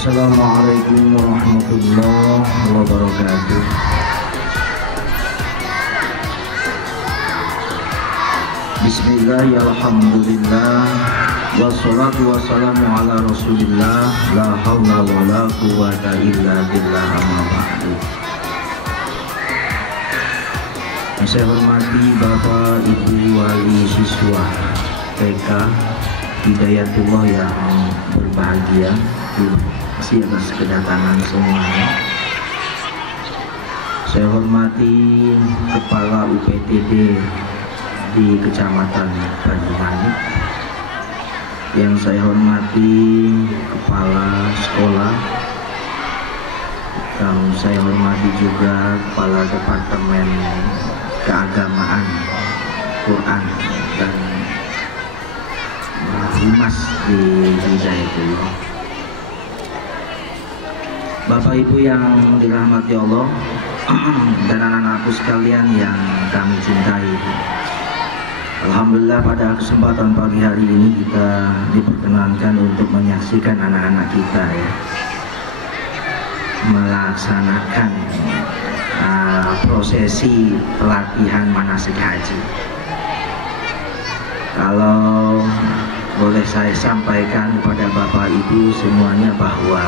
Assalamualaikum warahmatullahi wabarakatuh. Bismillahirrahmanirrahim. Alhamdulillah. Wassalatu wassalamu ala rasulillah. La hawla wa la quwwata illa billah, amma ba'du. Yang saya hormati Bapak Ibu wali siswa TK Hidayatullah yang berbahagia, terima kasih atas kedatangan semuanya. Saya hormati Kepala UPTD di Kecamatan Banyumanik, yang saya hormati Kepala Sekolah, yang saya hormati juga Kepala Departemen Keagamaan, Quran dan Humas di Hidayatullah. Bapak Ibu yang dirahmati Allah dan anak-anakku sekalian yang kami cintai, alhamdulillah pada kesempatan pagi hari ini kita diperkenankan untuk menyaksikan anak-anak kita ya melaksanakan prosesi pelatihan manasik haji. Kalau boleh saya sampaikan kepada Bapak Ibu semuanya bahwa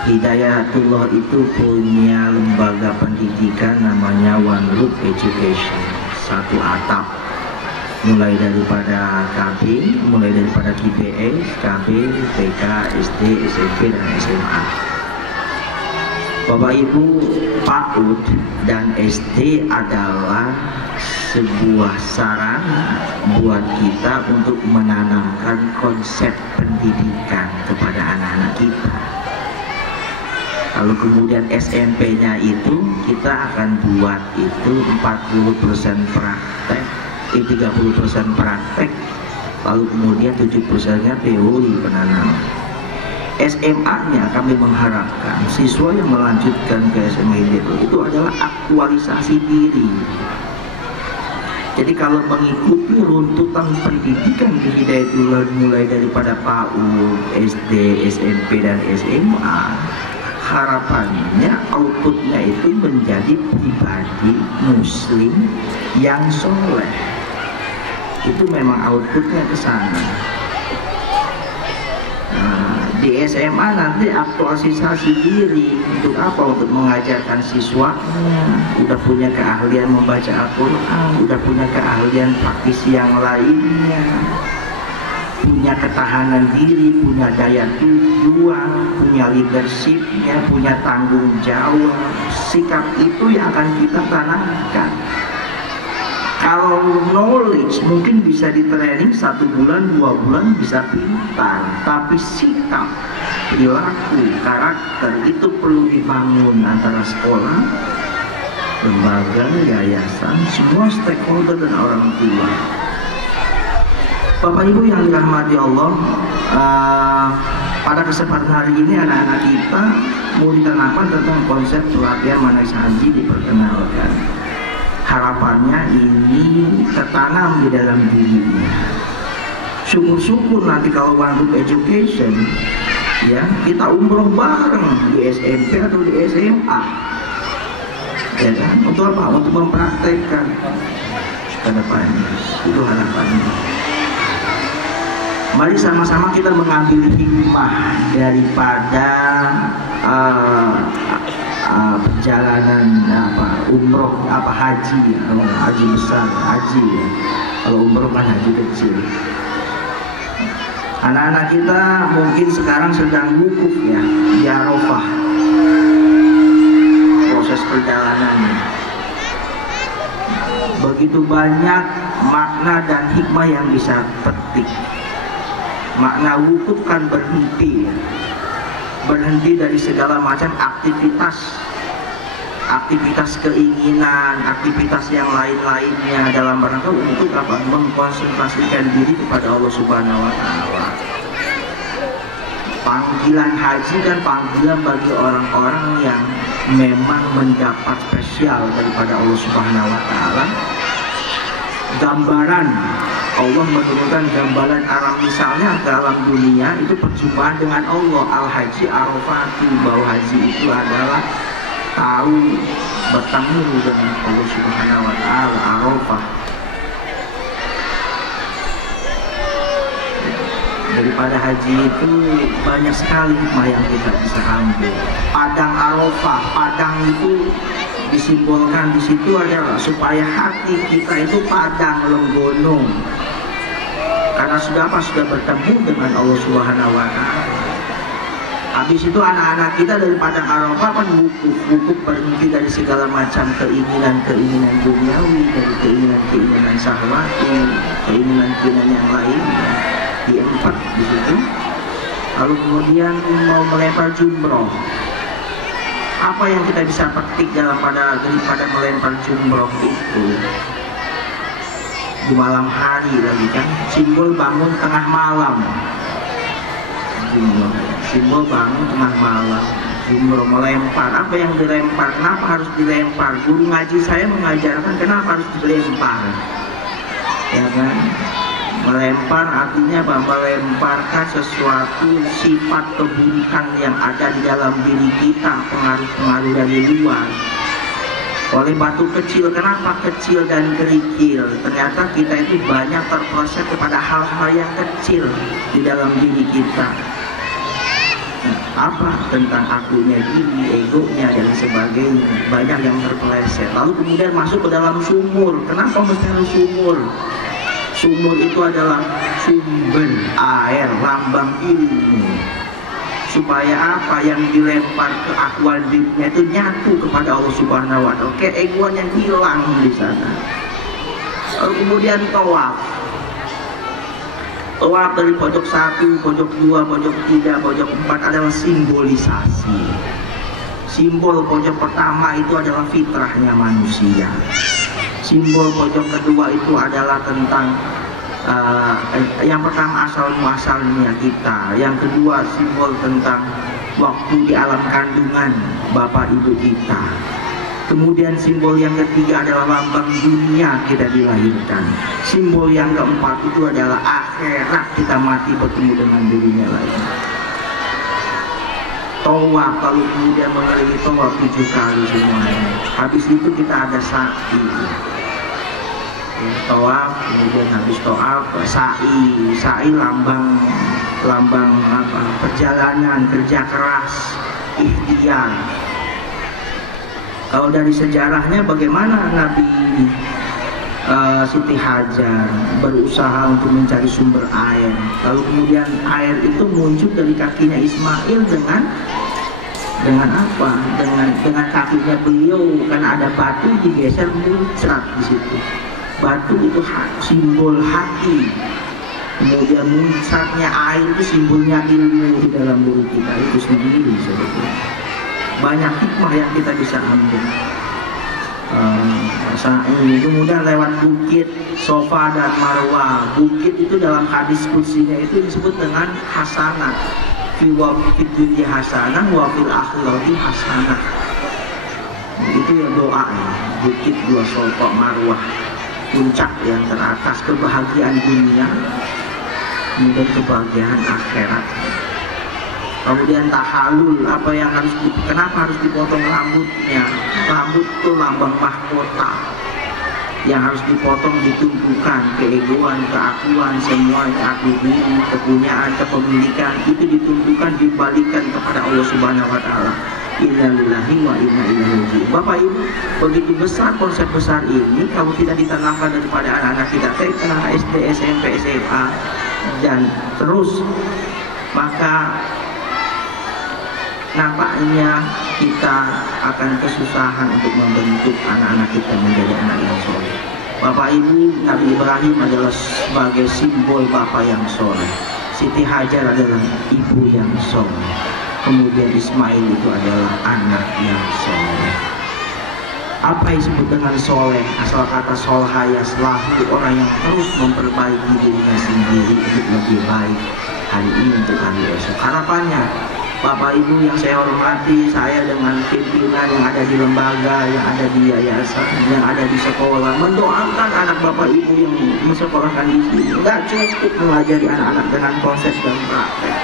Hidayatullah itu punya lembaga pendidikan namanya One Roof Education, satu atap, mulai daripada KB, mulai daripada KPS, KB, TK, SD, SMP dan SMA. Bapak Ibu, PAUD dan SD adalah sebuah sarana buat kita untuk menanamkan konsep pendidikan kepada anak-anak kita. Kalau kemudian SMP-nya itu kita akan buat itu 40% praktek, 30% praktek, lalu kemudian 70%-nya teori penanaman. SMA-nya kami mengharapkan siswa yang melanjutkan ke SMA itu adalah aktualisasi diri. Jadi kalau mengikuti runtutan pendidikan di Hidayatullah mulai daripada PAUD, SD, SMP dan SMA, harapannya outputnya itu menjadi pribadi muslim yang soleh. Itu memang outputnya ke sana. Di SMA nanti aktualisasi diri untuk apa? Untuk mengajarkan siswanya udah punya keahlian membaca Al-Quran, udah punya keahlian praktisi yang lainnya, punya ketahanan diri, punya daya tujuan, punya leadershipnya, punya tanggung jawab. Sikap itu yang akan kita tanamkan. Kalau knowledge mungkin bisa di training 1 bulan, 2 bulan bisa pintar, tapi sikap, perilaku, karakter itu perlu dibangun antara sekolah, lembaga, yayasan, semua stakeholder dan orang tua. Bapak Ibu yang dirahmati Allah, pada kesempatan hari ini anak-anak kita mau ditanamkan tentang konsep pelatihan manasik haji diperkenalkan. Harapannya ini tertanam di dalam dirinya. Syukur-syukur nanti kalau One Roof Education ya kita umroh bareng di SMP atau di SMA, ya kan? Untuk apa? Untuk mempraktekkan ke depannya. Itu harapannya. Mari sama-sama kita mengambil hikmah daripada perjalanan umroh haji, haji besar, haji ya. Kalau umroh kan haji kecil. Anak-anak kita mungkin sekarang sedang wukuf ya di Arafah, proses perjalanannya. Begitu banyak makna dan hikmah yang bisa petik. Makna wukuf kan berhenti ya. Berhenti dari segala macam aktivitas keinginan, aktivitas yang lain-lainnya dalam rangka untuk apa? Mengkonsentrasikan diri kepada Allah Subhanahu wa Ta'ala. Panggilan haji kan panggilan bagi orang-orang yang memang mendapat spesial daripada Allah Subhanahu wa Ta'ala. Gambaran Allah menurunkan gambaran alam misalnya ke alam dunia itu perjumpaan dengan Allah. Al-Haji Arafatu, bahwa haji itu adalah tahu bertemu dengan Allah Subhanahu wa Ta'ala. Arafah. Daripada haji itu banyak sekali hikmah yang kita bisa ambil. Padang Arafah, padang itu disimbolkan di situ adalah supaya hati kita itu padang lenggonong. Karena sudah bertemu dengan Allah Subhanahu wa Ta'ala. Habis itu anak-anak kita dari padang Arafah kan wukuf berhenti dari segala macam keinginan duniawi, dari keinginan syahwati, keinginan yang lain, diempat di situ. Lalu kemudian mau melempar jumroh. Apa yang kita bisa petik daripada melempar jumroh itu? Di malam hari lagi kan, simbol bangun tengah malam. Simbol bangun tengah malam. Jumroh melempar. Apa yang dilempar? Kenapa harus dilempar? Guru ngaji saya mengajarkan kenapa harus dilempar. Ya kan? Melempar artinya apa? Melemparkan sesuatu sifat keburukan yang ada di dalam diri kita, pengaruh-pengaruh dari luar. Oleh batu kecil, kenapa kecil dan kerikil? Ternyata kita itu banyak terproses kepada hal-hal yang kecil di dalam diri kita. Apa tentang akunya diri, egonya dan sebagainya, banyak yang terpeleset. Lalu kemudian masuk ke dalam sumur. Kenapa mesti harus sumur? Sumur itu adalah sumber air, lambang ilmu. Supaya apa yang dilempar ke akwal dirinya itu nyatu kepada Allah Subhanahu wa Ta'ala. Keegoan yang hilang di sana. Lalu kemudian tawaf. Tawaf dari pojok 1, pojok 2, pojok 3, pojok 4 adalah simbolisasi. Simbol pojok pertama itu adalah fitrahnya manusia. Simbol pojok kedua itu adalah tentang yang pertama asal muasalnya kita. Yang kedua simbol tentang waktu di alam kandungan bapak ibu kita. Kemudian simbol yang ketiga adalah lambang dunia kita dilahirkan. Simbol yang keempat itu adalah akhirat kita mati bertemu dengan dunia lain. Tawaf, kalau kemudian mengelilingi tawaf 7 kali semuanya. Habis itu kita ada sa'i. Tawaf, kemudian habis tawaf sa'i lambang apa? Perjalanan, kerja keras, ikhtiar. Kalau dari sejarahnya bagaimana Nabi Siti Hajar berusaha untuk mencari sumber air, lalu kemudian air itu muncul dari kakinya Ismail dengan apa? Dengan kakinya beliau, karena ada batu digeser muncrat di situ. Batu itu simbol hati. Kemudian muncratnya air itu simbolnya ilmu di dalam diri kita itu sendiri sebetulnya. Banyak hikmah yang kita bisa ambil. Kemudian lewat bukit Sofa dan Marwah. Bukit itu dalam hadis kursinya itu disebut dengan hasanah. Fi dunya hasanah wa fil akhirati hasanah. Itu ya doa ya. Bukit 2 Sofa Marwah, puncak yang teratas, kebahagiaan dunia, kemudian kebahagiaan akhirat. Kemudian tahalul, apa yang kenapa harus dipotong rambutnya? Rambut itu lambang mahkota yang harus dipotong, ditumpukan. Keegoan, keakuan, semuanya, aku diri, kepunyaan, kepemilikan itu ditumpukan, dibalikan kepada Allah Subhanahu wa Ta'ala. Inna lillahi wa inna ilaihi raji'un. Bapak Ibu, begitu besar konsep besar ini kalau tidak ditanamkan daripada anak-anak kita TK, SD, SMP, SMA dan terus, maka nampaknya kita akan kesusahan untuk membentuk anak-anak kita menjadi anak yang soleh. Bapak Ibu, Nabi Ibrahim adalah sebagai simbol bapak yang soleh. Siti Hajar adalah ibu yang soleh. Kemudian Ismail itu adalah anak yang soleh. Apa yang disebut dengan soleh? Asal kata solhaya, selalu orang yang terus memperbaiki dirinya sendiri untuk lebih baik hari ini untuk hari esok. Harapannya Bapak Ibu yang saya hormati, saya dengan pimpinan yang ada di lembaga, yang ada di yayasan, yang ada di sekolah, mendoakan anak Bapak Ibu yang mensekolahkan di sini. Nggak cukup mengajari anak-anak dengan konsep dan praktek.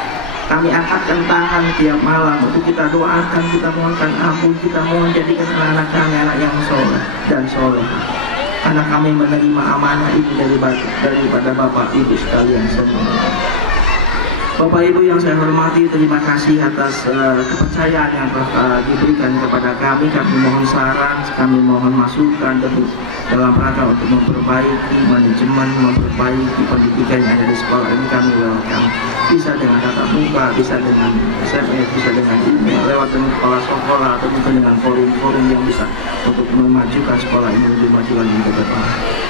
Kami angkatkan tangan tiap malam untuk kita doakan, kita mohonkan ampun, kita mohon jadikan anak-anak kami anak yang soleh dan soleh. Karena kami menerima amanah ini daripada Bapak Ibu sekalian semua. Bapak Ibu yang saya hormati, terima kasih atas kepercayaan yang telah diberikan kepada kami. Kami mohon saran, kami mohon masukan dalam rangka untuk memperbaiki manajemen, memperbaiki pendidikan yang ada di sekolah ini. Kami welcome, bisa dengan tatap muka, bisa dengan SMS, bisa dengan email, lewat dengan kepala sekolah, atau mungkin dengan forum-forum yang bisa untuk memajukan sekolah ini lebih maju lagi ke depan.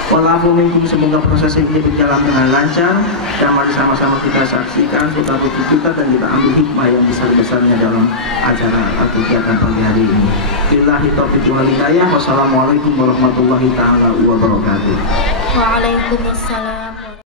Walaupun semoga proses ini berjalan dengan lancar, dan mari sama-sama kita saksikan sukacita kita dan kita ambil hikmah yang besar-besarnya dalam acara atau kegiatan pagi hari ini. Billahi taufiq wal hidayah. Wassalamualaikum warahmatullahi taala wabarakatuh. Waalaikumsalam.